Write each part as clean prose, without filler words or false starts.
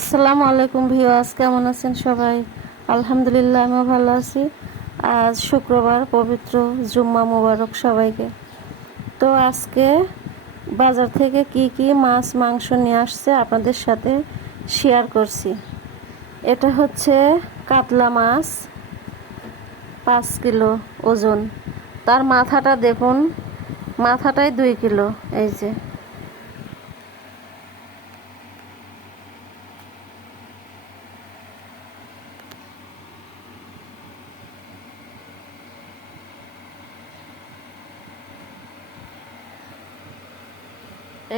আসসালামু আলাইকুম ভিউয়ার্স, কেমন আছেন সবাই? আলহামদুলিল্লাহ, আমিও ভালো আছি। আজ শুক্রবার, পবিত্র জুম্মা মোবারক সবাইকে। তো আজকে বাজার থেকে কি কি মাছ মাংস নিয়ে আসছে আপনাদের সাথে শেয়ার করছি। এটা হচ্ছে কাতলা মাছ, 5 কিলো ওজন। তার মাথাটা দেখুন, মাথাটাই 2 কিলো। এই যে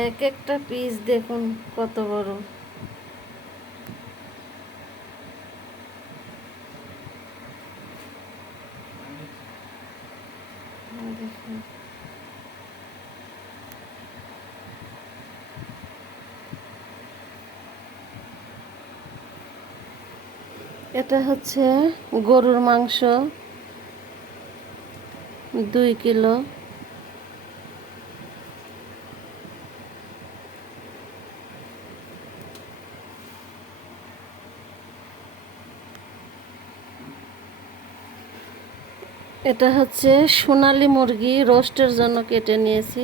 এক একটা পিস দেখুন কত বড়। দেখুন, এটা হচ্ছে গরুর মাংস, 2 কিলো। এটা হচ্ছে সোনালী মুরগি, রোস্টের জন্য কেটে নিয়েছি।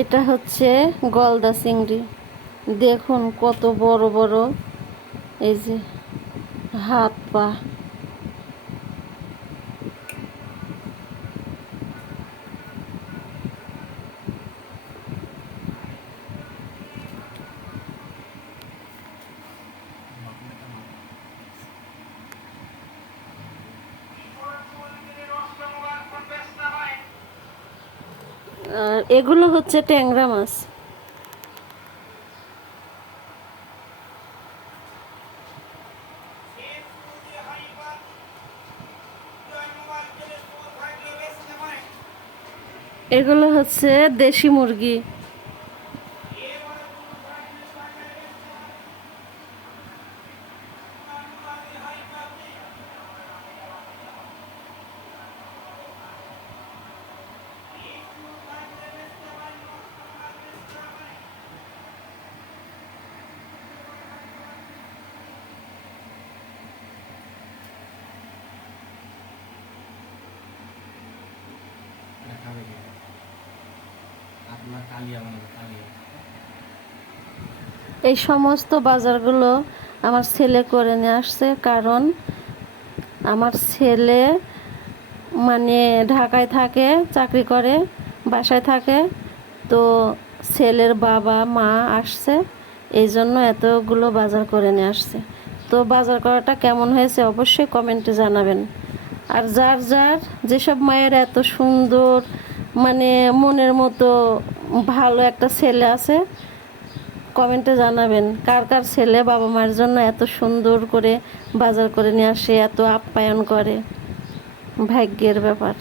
এটা হচ্ছে গলদা চিংড়ি, দেখুন কত বড় বড়, এই যে হাত পা। আর এগুলো হচ্ছে ট্যাংরা মাছ। এগুলো হচ্ছে দেশি মুরগি। এই সমস্ত বাজারগুলো আমার ছেলে করে নিয়ে আসছে, কারণ আমার ছেলে মানে ঢাকায় থাকে, চাকরি করে, বাসায় থাকে। তো ছেলের বাবা মা আসছে, এই জন্য এতগুলো বাজার করে নিয়ে আসছে। তো বাজার করাটা কেমন হয়েছে অবশ্যই কমেন্টে জানাবেন। আর যার যার যেসব মায়ের এত সুন্দর, মানে মনের মতো ভালো একটা ছেলে আছে, কমেন্টে জানাবেন কার কার ছেলে বাবা মায়ের জন্য এত সুন্দর করে বাজার করে নিয়ে আসে, এত আপ্যায়ন করে। ভাগ্যের ব্যাপার।